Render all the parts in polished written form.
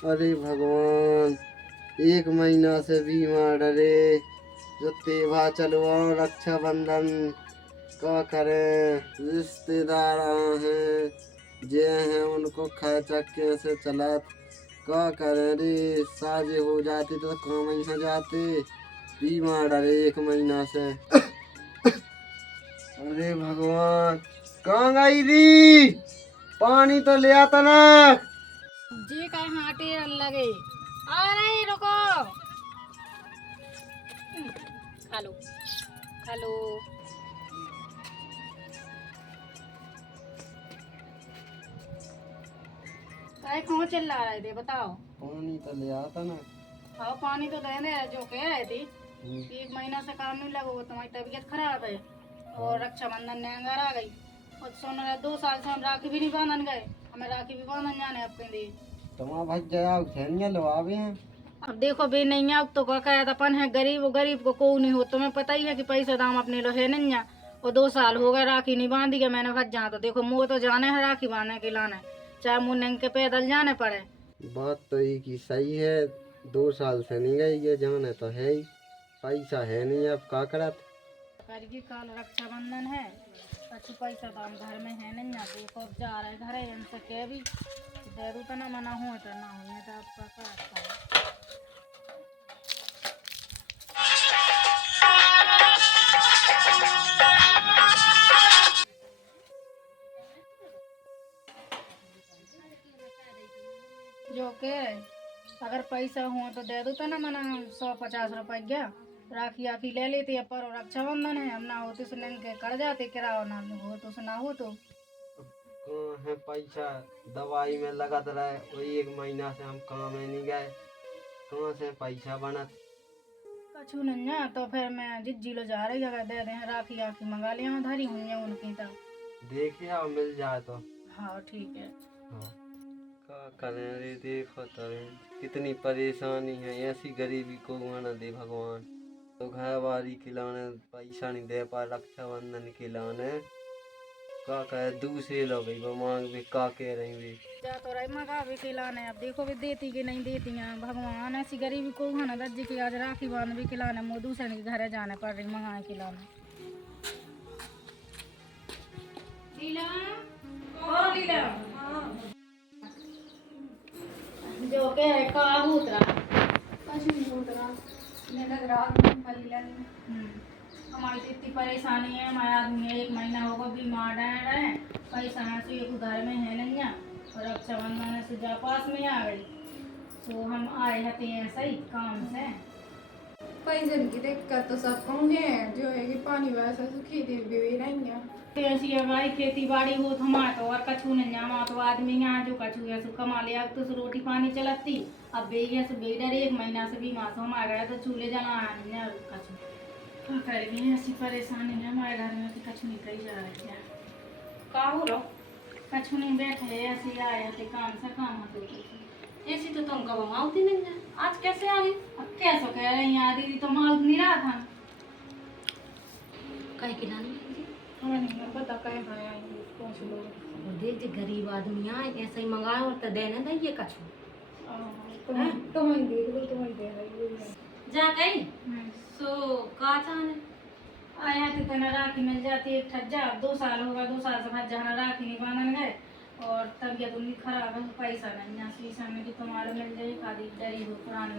अरे भगवान, एक महीना से बीमार अरे जो त्योहार चलवा रक्षाबंधन का करें। रिश्तेदार आए हैं जे हैं उनको खर्चा कैसे चला का करें रे। शादी हो जाती तो काम ही हो जाते। बीमार अरे एक महीना से। अरे भगवान, कहाँ गई री? पानी तो ले आता ना। जी का हाटे लगे आ रहे रुको। Hello hello. काय कौन चिल्ला रहे थे बताओ। पानी तो ले आता ना। हाँ पानी तो देने जो कह रहे थे। एक महीना से काम नहीं लगा, तुम्हारी तबीयत खराब है और रक्षाबंधन ने अंगार आ गई और सुन रहे 2 साल से हम राखी भी नहीं बांधन गए। हमें राखी भी बांधन जाने अब कहीं दे। तुम्हारा भाई जया खेनिया लो आवे हैं। अब देखो बे नहीं अब तो क्या अपन है गरीब, गरीब को नहीं हो। तुम्हें पता ही है कि पैसा दाम अपने लो है नहीं है। और 2 साल हो गए राखी नहीं बांधी गए मैंने भज जा। तो देखो मुँह तो जाने है राखी बांधने के लाने, चाहे मुँह नंग के पैदल जाने पड़े। बात तो एक ही सही है। 2 साल से नहीं गई ये जाने तो है ही। पैसा है नहीं अब का करत। करगी काल रक्षाबंधन है, अच्छी पैसा दाम घर में है नहीं है। देखो अब जा रहे घर है इनसे कह भी दे दू तो ना मना हो तो ना हो, नहीं तो आपका क्या अच्छा है। जो के अगर पैसा हुआ तो दे दो तो ना मना 150 रुपया राखी आखी ले लेती है। पर रक्षाबंधन है हम ना होते तो लेंगे के कर जाते किराया ना हो तो ना हो तो। कहाँ है पैसा? दवाई में लगत रहे वही एक महीना से हम काम में नहीं गए। कहाँ से पैसा बनत? कछु नहीं है तो फिर मैं जिज्जी लो जा रही अगर दे दें राखी आखी मंगा लिया धरी हुई उनकी तो। देखिए अब मिल जाए तो। हाँ ठीक है। हाँ, का करें रे। देखो तो रे, कितनी परेशानी है। ऐसी गरीबी को ना दे भगवान। तो घर वाली खिलाने पैसा नहीं दे पा रक्षाबंधन खिलाने। का कहे दूसरे लोग भी वो मांग भी का कह रही भी। जा तो रही मंगा भी खिलाने, अब देखो भी देती कि नहीं देती हैं भगवान। ऐसी गरीबी को है ना दज्जी की आज राखी बांध भी खिलाने मुँह दूसरे के घर जाने पड़ रही मंगाए खिलाने। लीला ओ लीला जो के है का उतरा कछु नहीं होता रहा। मैं लग रहा मूंगफली लेनी। हमारी तो इतनी परेशानी है। हमारे आदमी 1 महीना होगा बीमार रहे पैसा है तो एक घर में है नहीं है और रक्षाबंधन से जा पास में आ गई तो हम आए हते ऐसा ही काम से। पैसे की दिक्कत तो सबको है, जो है कि पानी वैसा से खेती भी नहीं है। ऐसी है भाई खेती बाड़ी हो तो हमारा तो और कछु नहीं है। हमारा तो आदमी यहाँ जो कछु है सो कमा लिया तो रोटी पानी चलती। अब बेगिया से बेडर 1 महीना से बीमार से हम आ गए तो चूल्हे जलाया नहीं है कछु क्या करेंगे। ऐसी परेशानी है हमारे घर में कि कछु नहीं कही जा रही है। का हो रो? कछु नहीं बैठे ऐसे आए थे काम से काम होते। ऐसी तो तुम कब मालती नहीं है, आज कैसे आ गई? अब कैसे कह रही हैं दीदी तो माल नहीं रहा था। कहीं की नानी हमें नहीं पता कहे भाई कौन से लोग वो देख जे गरीब आदमी आए ऐसे ही मंगाए और तो देने दइए कछु तुम्हें देख लो, तुम्हें दे रही है। जा गई सो का चाहने आया थे तो न राखी मिल जाती है ठज्जा। 2 साल होगा 2 साल से बाद जहाँ राखी नहीं बांधन गए और तबीयत उनकी खराब है पैसा नहीं है शीशा में कि तुम्हारे मिल जाए खाली डरी हो पुरानी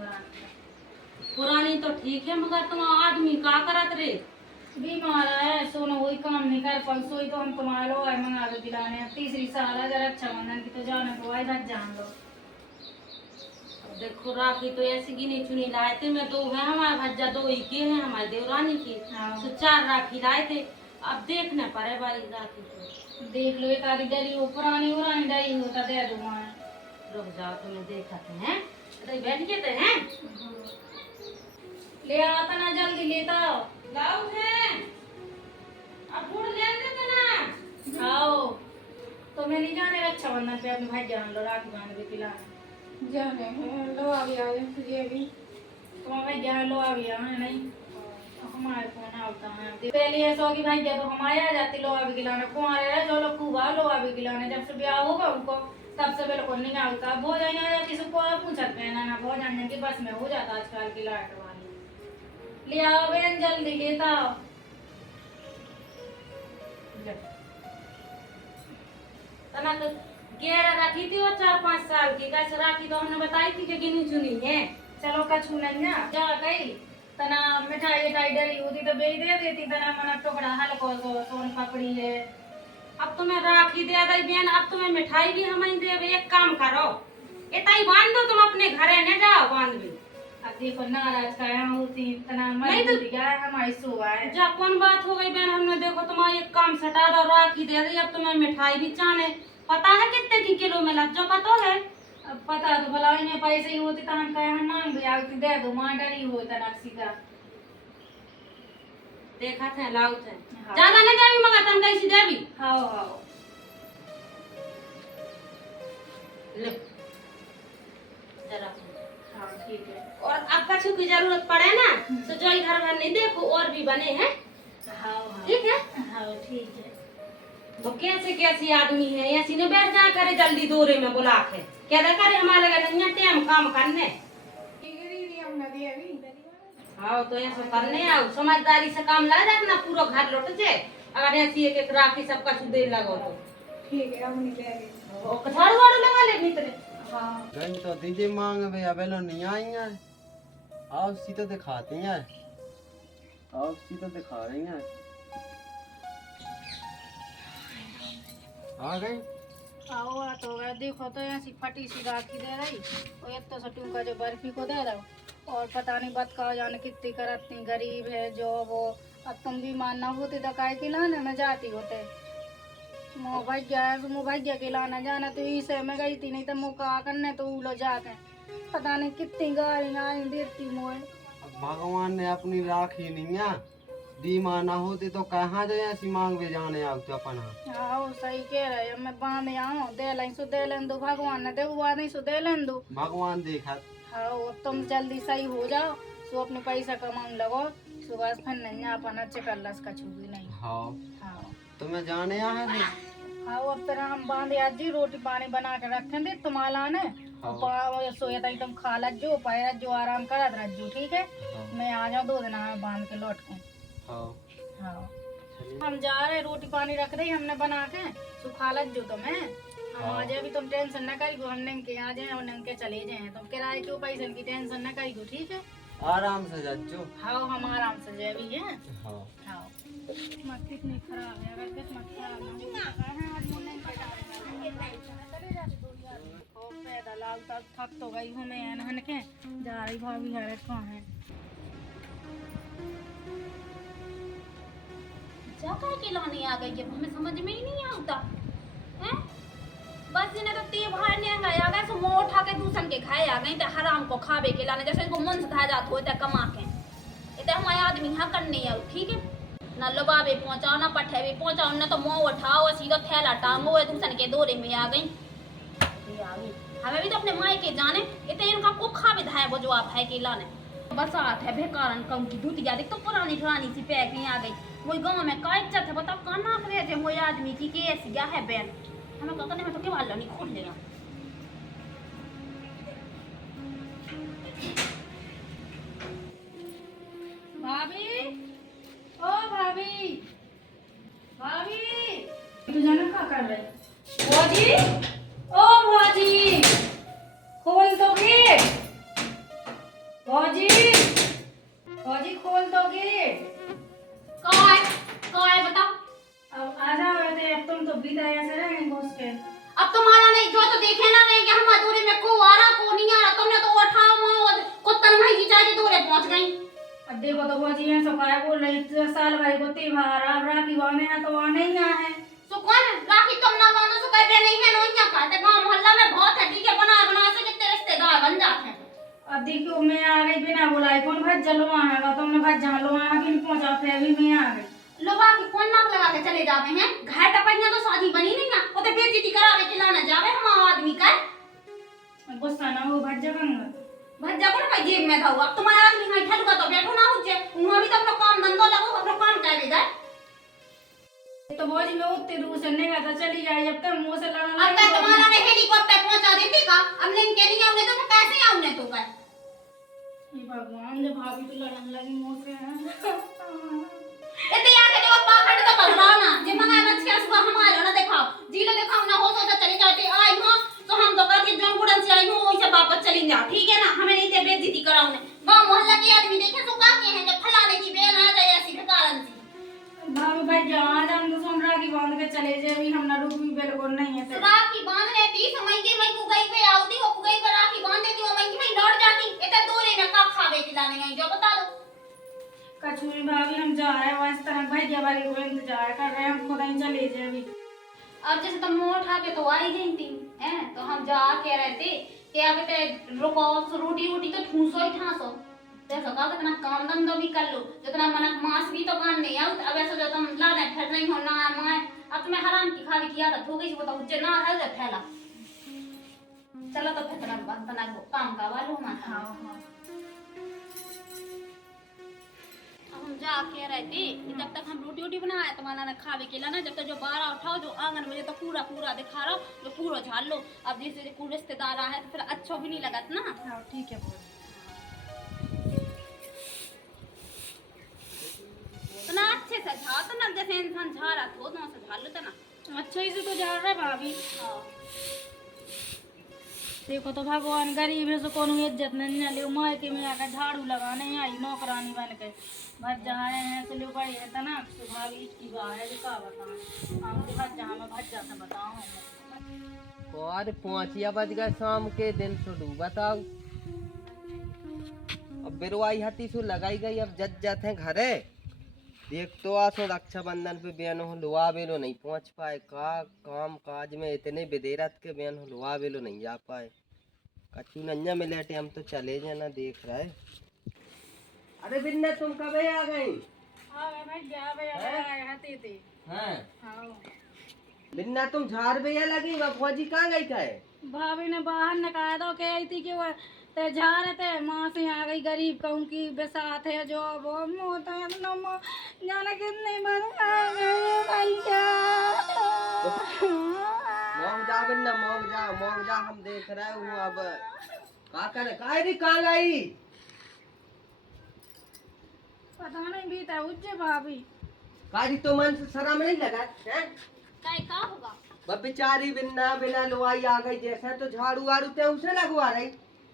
पुरानी तो ठीक है मगर तुम आदमी का करत रे बीमार है सोना वही काम नहीं कर पाई सोई तो हम तुम्हारे लो आए मंगा के दिलाने। तीसरी साल है जरा रक्षाबंधन की तो जाने को आई घर जान लो। देखो राखी तो ऐसी गिनी चुनी लाए थे। मैं 2 है हमारे भज्जा 2 ही के हैं हमारे देवरानी की। हाँ। तो 4 राखी लाए थे। अब देखना पड़े भाई राखी तो देख लो एक आधी डरी हो पुरानी पुरानी डरी हो तो दे दो वहाँ। रुक जाओ तुम्हें देखते हैं बैठ गए थे हैं ले आता ना जल्दी लेता आओ। लाओ है अब गुड़ ले देते ना आओ तो मैं नहीं जाने रक्षाबंधन पे अपने भाई जान लो राखी बांध के पिलाने। जाने हैं लो आ गया ये भी। तुम्हारे भाई जान लो आ गया है नहीं तो हमारे फोन आता है पहले ऐसा हो कि भाई जब हमारे आ जाते लो अभी खिलाने कुमारे रहे जो लोग खूब लो अभी खिलाने जब से ब्याह होगा उनको तब से बिल्कुल नहीं आता। भोजन आ जाती सुको पूछत पे ना भोजन की बस में हो जाता आजकल की लाइट वाली। ले आओ बहन जल्दी लेता आओ। तना तो गेरा रखी थी वो 4-5 साल की, कैसे राखी तो हमने बताई थी कि गिनी चुनी है। चलो कछू नहीं जा गई तना मिठाई मिठाई डरी होती तो बेच दे देती तना मन टुकड़ा हल्को सो सोन पकड़ी है। अब तुम्हें राखी दे दई बहन, अब तुम्हें मिठाई भी हम देवे। एक काम करो, इतना बांध दो तुम अपने घरे न जाओ बांध भी। अब देखो नाराज का है होती तना नहीं तो- मजबूरी क्या है हमारी सुआ है। जा कौन बात हो गई बहन, हमने देखो तुम्हारा एक काम सटा दो, राखी दे दी। अब तुम्हें मिठाई भी चाहे पता है कितने की किलो में लग जो पता है। अब पता तो भला इन्हें पैसे ही होती तो हम कहे हम मांग भी आती दे दो मां डरी होता नक्सी का। देखा थे लाउ थे हाँ। ज्यादा नहीं देवी मगर तन कैसी देवी हाँ हाँ ले जरा। हाँ ठीक है। और अब कछु की जरूरत पड़े ना तो जो इधर में नहीं देखो और भी बने हैं। हाँ हाँ ठीक है। हाँ ठीक है। तो कैसे कैसी आदमी है, ऐसी ने बैठ जा करे जल्दी दोरे में बुला के क्या दे करे हमारे लगे नहीं टाइम काम करने। हाँ तो ऐसा करने आओ, समझदारी से काम ला रखना, पूरा घर लौट जाए। अगर ऐसी एक एक राखी सब कुछ दे लगो तो ठीक है, हम नहीं देंगे। और झाड़ू वाड़ू लगा ले भीतर। हाँ गई तो दीदी मांग बे अबे लो नहीं आई यार। आओ सी तो दिखाते हैं यार, आओ सी तो दिखा रही हैं। आ गई। आओ आ तो गया देखो तो ऐसी फटी सी राखी दे रही और एक तो सटू का जो बर्फी को दे रहा और पता नहीं बत का जाने कितनी करती गरीब है जो वो। अब तुम भी मानना होती तो काय के लाने में जाती होते मुभाग्य के लाना जाना तो इसे में गई थी नहीं तो मुका करने तो उलो जाके पता नहीं कितनी गाड़ी देती मोए। अब भगवान ने अपनी राखी नहीं है दी माना होती तो कहाँ जाए ऐसी मांग भी जाने आओ तो अपन। हाँ सही कह रहे हो। मैं बांधे आऊँ दे लें सो दे लें दो भगवान ने दे हुआ नहीं सो दे लें दो भगवान देखा। हाँ अब तुम जल्दी सही हो जाओ सो अपने पैसा कमाने लगो सुबह फिर नहीं अपन अच्छे कर लस का छूगी नहीं। हाँ हाँ तुम्हें जाने आए थे। हाँ अब तरह हम बांधे आज जी रोटी पानी बना के रखें दे तुम आलाने सोया था तुम खा लजो पाए जो आराम करा रजो ठीक है। मैं आ जाऊँ 2 दिन में बांध के लौट के। हाँ हाँ हम जा रहे रोटी पानी रख रही हमने बना के सुखा लजो तुम्हें। हम आ जाए भी तुम टेंशन न करियो हमने के आ जाए और के चले जाए तुम किराए के पैसे की टेंशन न करियो ठीक है। आराम से जाचो। हाँ हम आराम से जाए भी है। हाँ हाँ किस्मत कितनी खराब है अगर किस्मत खराब ना हो आज मुन्ने पैदल आल तक थक तो गई हूँ मैं नहन के जा रही भाभी हरे कहाँ है। क्या के लाने आ गई जब हमें समझ में ही नहीं आता हैं। बस इन्हें तो ती भाई ने आ गए सो मुंह उठा के दूसर के खाए आ गई तो हराम को खावे के लाने जैसे इनको मन से था जात होता कमा के इतने हमारे आदमी हाँ करने आओ ठीक है। ना लबावे पहुंचाओ ना पठेवे पहुंचाओ ना तो मुंह उठाओ और सीधा थैला टांगो दूसर के दौरे में आ गई। हमें भी तो अपने माई के जाने इतने इनका कुखा विधाए वो जो आप है के लाने बस आत है बेकारन कहूँ की दूती जाती तो पुरानी पुरानी सी पैक नहीं आ गई। वही गाँव में का इज्जत है बताओ कहाँ नाक रहे थे वही आदमी की कैसी क्या है बैन हमें कहते नहीं तो क्या वाला नहीं खोल देगा। भाभी ओ भाभी भाभी तू जाना क्या कर रही भौजी ओ भौजी खोल दो गेट भौजी भौजी खोल दो गेट। कहाँ है बताओ। अब आ जाओ अब तुम तो बीता ऐसे रहेंगे घुस के। अब तुम्हारा नहीं जो तो देखे ना नहीं कि हम अधूरे में को आ रहा को नहीं आ रहा तुमने तो उठाओ मां कुत्तन भाई की जाके दूरे पहुंच गई। अब देखो तो भौजी है सो काय बोल रही साल भर को त्योहार अब राखी बांधे हैं तो वहाँ नहीं आ है सो कौन राखी तुम ना बांधो सो कह नहीं है नोइया कहते गांव मोहल्ला में बहुत है ठीक है बना बना से कितने रिश्तेदार बन जाते हैं। अब देखो मैं आ गई बिना बुलाए कौन भज जलो आएगा तुमने भज जा लो आएगा भी नहीं पहुंचा फिर भी मैं आ गई। लोग आके कौन नाक लगा के चले जाते हैं घर टपैया तो शादी बनी नहीं ना वो तो बेइज्जती करावे के लाना जावे हम आदमी का गुस्सा ना हो भज जगंगा भज्जा कौन भाई जेब में था अब तुम्हारा आदमी है ठलुका तो बैठो ना हो जे उहाँ भी तो अपना काम धंधा लगो अपना काम करे जाए। तो भोज में उतने दूर से नहीं गया था, चली आई अब तक मुंह से लड़ना अब तक तुम्हारा ने हेलीकॉप्टर पहुंचा देती का, अब नहीं के नहीं आउने तो कैसे आउने तो का? ये भगवान, जब भाभी तो लड़ने लगी मुंह से इतने आके जो पाखंड तो पकड़ाओ ना, जे मंगा बच्चे सुबह हम आयो ना दिखाओ, जी लो दिखाओ ना, हो तो चली जाती आई हो तो हम तो कहते जोन गुड़न से आई हो वैसे वापस चली जाओ, ठीक है ना? हमें नहीं ते बेइज्जती कराओ ने। गांव मोहल्ला के आदमी देखे तो का के हैं जब फलाने की बहन आ जाए ऐसी भिखारन सी। भाभी भाई जहाँ हम तो सुन रहा कि बांध के चले जाए, अभी हम ना रुकी बिल्कुल नहीं है। राखी बांध लेती समय के मैं को गई पे आउती हो गई पर राखी बांध देती हो मैं की मैं लौट जाती, इतने दूर में का खावे खिलाने गई जो बता दो। कछु में भाभी हम जा रहे हैं, इस तरह भाई के बारे को इंतजार कर रहे हैं, हम खुद ही चले जाए अभी। अब जैसे तुम मुंह उठा के तो आई गई थी हैं, तो हम जा के रहते कि अब ते रुको रोटी रोटी तो ठूसो ही ठासो, देखो का कितना काम धंधा भी कर लो, जितना मन मांस भी तो कान नहीं आउत, अब ऐसा जो तुम लाने फिर नहीं हो ना मां, अब तुम्हें हराम की खावी की आदत हो गई, बताओ जे ना है जे फैला। चलो तो फिर तना काम का वालो मां। हां हां हम जाके रहते जब तक हम रोटी वोटी बनाए तुम्हारा ना खावे के ना, जब तक जो बारह उठाओ जो आंगन में तो पूरा पूरा दिखा रहा जो पूरा झाड़ लो, अब जैसे कोई रिश्तेदार आए तो फिर अच्छा भी नहीं लगत ना। हाँ ठीक है। तो ना अच्छे से झाड़ तो ना, जैसे इंसान झाड़ा तो से झाड़ लो तो ना अच्छा से तो जा रहा है भाभी। हाँ देखो तो भगवान गरीब है, सो कोनो इज्जत नहीं ले, मायके में आकर झाड़ू लगाने आई नौकरानी बन के भज जा रहे हैं, तो लोग बड़ी है ना तो भाभी इसकी बात है, का बताऊं हम तो भज जहाँ मैं भज जाता बताऊं। और 5 बज गए शाम के दिन सुडू बताओ, अब बिरवाई हती सो लगाई गई, अब जज जाते हैं घरे, देख तो आसो रक्षाबंधन पे बहन हो लुआ बेलो नहीं पहुंच पाए, का काम काज में इतने बेदेरत के बहन हो लुआ बेलो नहीं जा पाए, कचू नंजा मिले थे हम तो चले जाना देख रहे। अरे बिन्ना तुम कब आ गई? बिन्ना तुम झाड़ भैया लगी, वह फौजी कहाँ गई का है? भाभी ने बाहर निकाला तो कह रही थी कि वो ते जा रहे थे, माँ से आ गई गरीब कहूँ की बेसात है जो वो मोता है तो जाने कितने बार भैया मौग जा बिन्ना मौग जा हम देख रहे हूँ अब का करे काहे कहाँ गई? पता नहीं बीता उज्जे भाभी काजी तो मन से शर्म नहीं लगा हैं? काय का होगा? बस बेचारी बिन्ना बिना लुआई आ गई, जैसे तो झाड़ू वाड़ू ते उसे लगवा रही,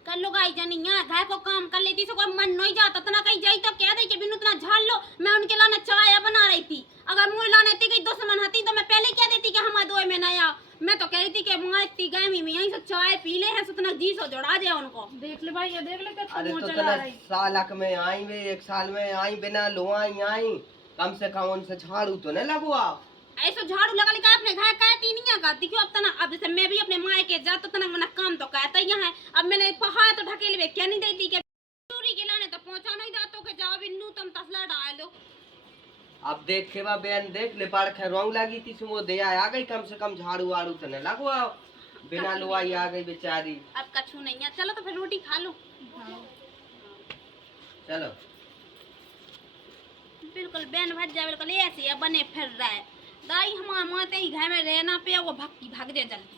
कर लो गाई जानी है घर को काम कर लेती, सो कोई मन नहीं जाता तना कहीं जाई तो कह दे कि बिनु तना झाड़ लो, मैं उनके लाने चाय बना रही थी, अगर मुझे लाने थी कोई दुश्मन हती तो मैं पहले कह देती कि हमारे दो में नया, मैं तो कह रही थी कि मां इतनी गर्मी में यहीं से चाय पी ले है, सो तना जी सो जोड़ा जाए उनको। देख ले भाई, ये देख ले कितना अरे मुंह तो चला तना रही। सालक में आई वे 1 साल में आई बिना लुआई आई, कम से कम उनसे झाड़ू तो न लगवा। ऐसे झाड़ू लगा लेकर अपने घर कहती नहीं है गाती क्यों? अब तना अब जैसे मैं भी अपने माँ के जा तो तना मना काम तो कहता ही है, अब मैंने पहाड़ तो ढकेल वे क्या नहीं देती के चोरी के लाने तो पहुंचा नहीं जातो के जाओ बिन्नू तुम तसला डाल दो। अब देख के बा बहन देख ले पाड़ खैरवाऊ लगी थी सुमो दे आ गई, कम से कम झाड़ू वाड़ू तो न लगवा, बिना लुआई आ गई बेचारी। अब कछु नहीं है, चलो तो फिर रोटी खा लो। चलो बिल्कुल बहन भज जाए बिल्कुल ऐसे बने फिर रहा है, दाई हमारा माते ही घर में रहना पे वो भक्ति भाग दे जल्दी।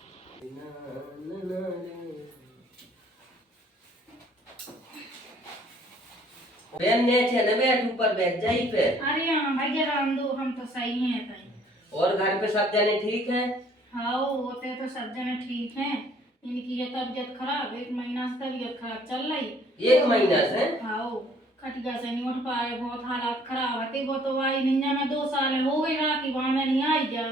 बहन ने चले बैठ ऊपर बैठ जाई पे। अरे हाँ भैया राम दो, हम तो सही हैं भाई। और घर पे सब जने ठीक है? हाँ होते तो सब जने ठीक हैं, इनकी ये तबीयत खराब, 1 महीना से तबीयत खराब चल रही। 1 महीना से? हाँ खटिया से नहीं उठ पा रहे, बहुत हालात खराब है, वो तो आई नहीं, मैं 2 साल हो गई राखी वहाँ में नहीं आई जा,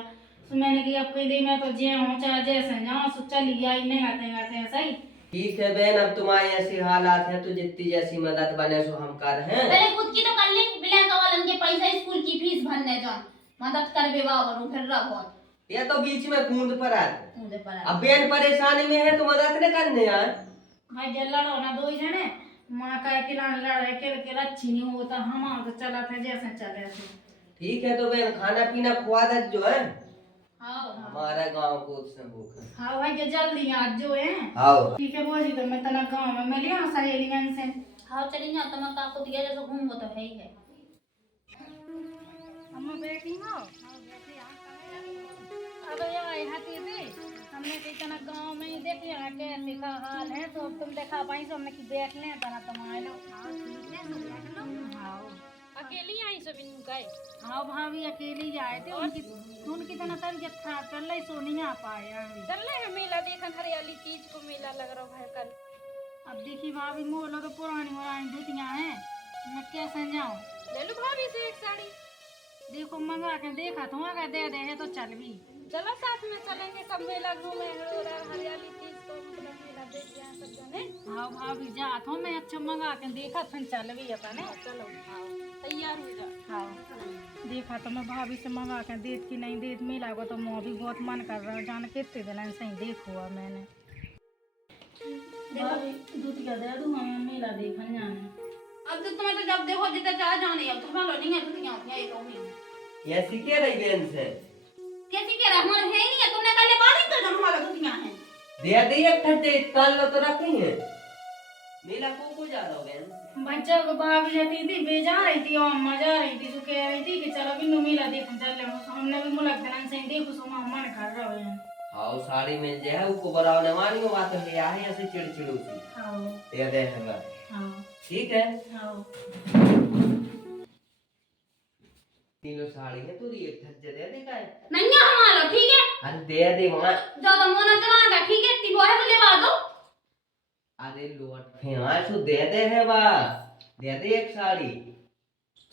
तो मैंने कि अब कहीं मैं तो जे हूँ चाहे जैसे जाऊँ सो चली आई, नहीं आते सही। ठीक है बहन, अब तुम्हारी ऐसी हालात है तो जितनी जैसी मदद बने सो हम कर हैं। पहले खुद की तो कर ले, बिना कवालन के पैसा स्कूल की फीस भरने जान मदद कर बे बाबू फिर रह बहुत ये तो बीच में कूद पर आते, कूदे पर अब बहन परेशानी में है तो मदद न करने यार। भाई जल लड़ो ना 2 जने, माँ का अकेला लड़ाई के अच्छी नहीं होता, हम तो चला था जैसे चले थे। ठीक है तो बहन खाना पीना खुआ दे जो है हाँ हमारे गांव को उससे भूख है। हाँ भाई जल्दी आज जो है। हाँ ठीक है बोझी तो मैं तना गाँव में मिली हूँ सहेलियों से। हाँ चली जाओ, तो मैं काको दिया जैसे घूमो तो है ही है। हम बैठी हो। भाभी आए हाथी थे हमने कही तना गांव में ही देख लिया कैसे का हाल है तो अब तुम देखा पाई तो हमने की देख ले तना तुम आए लो हाँ अकेली आई सब इन गए। हाँ भाभी अकेली जाए थे उनकी तना तबीयत खराब चल रही सो नहीं आ पाए अभी। चल रहे हैं मेला देखन हरियाली तीज को मेला लग रहा है कल। अब देखी भाभी मोलो तो पुरानी धुतियाँ हैं मैं कैसे जाऊँ। ले लो भाभी से एक साड़ी। देखो मंगा के देखा तो अगर दे दे है तो चल भी। चलो साथ में चलेंगे सब मेला घूमे हरियाली तीज को मतलब मेला देख के सब जने। हाँ भाभी जा तो मैं अच्छा मंगा के देखा फिर चल भी अपने। चलो हाँ तैयार हो जा। हाँ देखा तो मैं भाभी से मंगा के देत की नहीं देत मिला को तो मुँह भी बहुत मन कर रहा है जाने कितने दिन सही देखो मैंने। भाभी दूध क्या दे दूँ हमें मेला देखने जाने। अब तो तुम्हें तो जब देखो जितना चाह जाने अब तो हमारा नहीं है दुनिया होती है तो नहीं ये सीखे रही बहन से कैसी कह रहा हमारे है ही नहीं है तुमने कल बात ही तो जब हमारा दुनिया है दे दी एक ठट्टे कल तो रखी है नीला को जा रहा बहन बच्चा को भाभी जाती थी बेजा रही थी और मजा रही थी तो कह रही थी कि चलो बिन्नू मेला देखने चल रहे हो हमने भी मुलक देना सही देखो सो मन कर रहा है। हाँ साड़ी मिल जाए उसको बनाने वाली को बात है यहाँ ऐसे चिड़चिड़ सी हाँ दे दे है हाँ ठीक है। हाँ तीनों साड़ी है तू एक ठज्जे दे दे का नहीं है हमारा ठीक है अरे दे दे वहां ज्यादा मोना चलाएगा ठीक है ती वो है तो लेवा दो। अरे लोट फेवा सु दे दे है बा दे दे एक साड़ी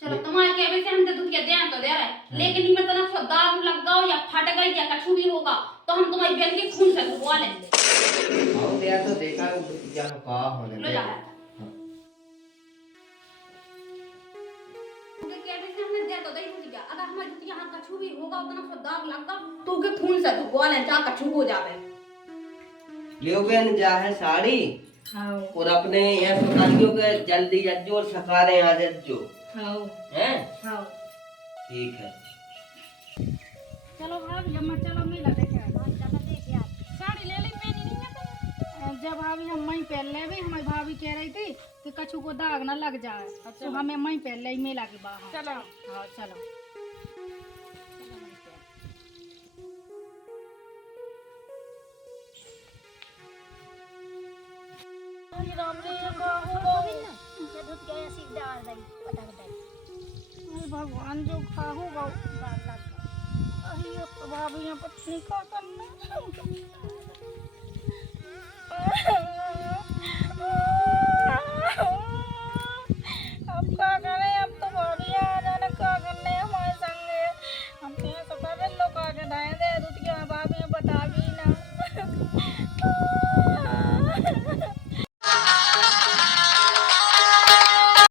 चलो तुम्हारे के वैसे हम तो दुनिया दे तो दे रहे लेकिन इनमें तना सा दाग लग गया या फट गई या कछु भी होगा तो हम तुम्हारी बहन के खून से धुआ लेंगे। आओ दे तो देखा क्या का होने लो दे जा के वैसे हमने दे तो दई दुनिया अगर हमारी दुनिया हाथ कछु भी होगा उतना सा दाग लग गया तो के खून से धुआ ले जा कछु हो जावे। लियो बहन जा है साड़ी हाँ और अपने यहाँ सुनारियों के जल्दी जज्जो और सकारे आ जज्जो हाँ हैं हाँ ठीक है। चलो भाभी हम चलो मेला देखे साड़ी ले ली पहनी नहीं है तो। जब भाभी हम मई पहन ले भी हमारी भाभी कह रही थी कि कछु को दाग ना लग जाए तो हमें मई पहन ले मेला के बाहर। चलो हाँ चलो भगवान जो खाहू भाभी यहाँ पर नहीं का करना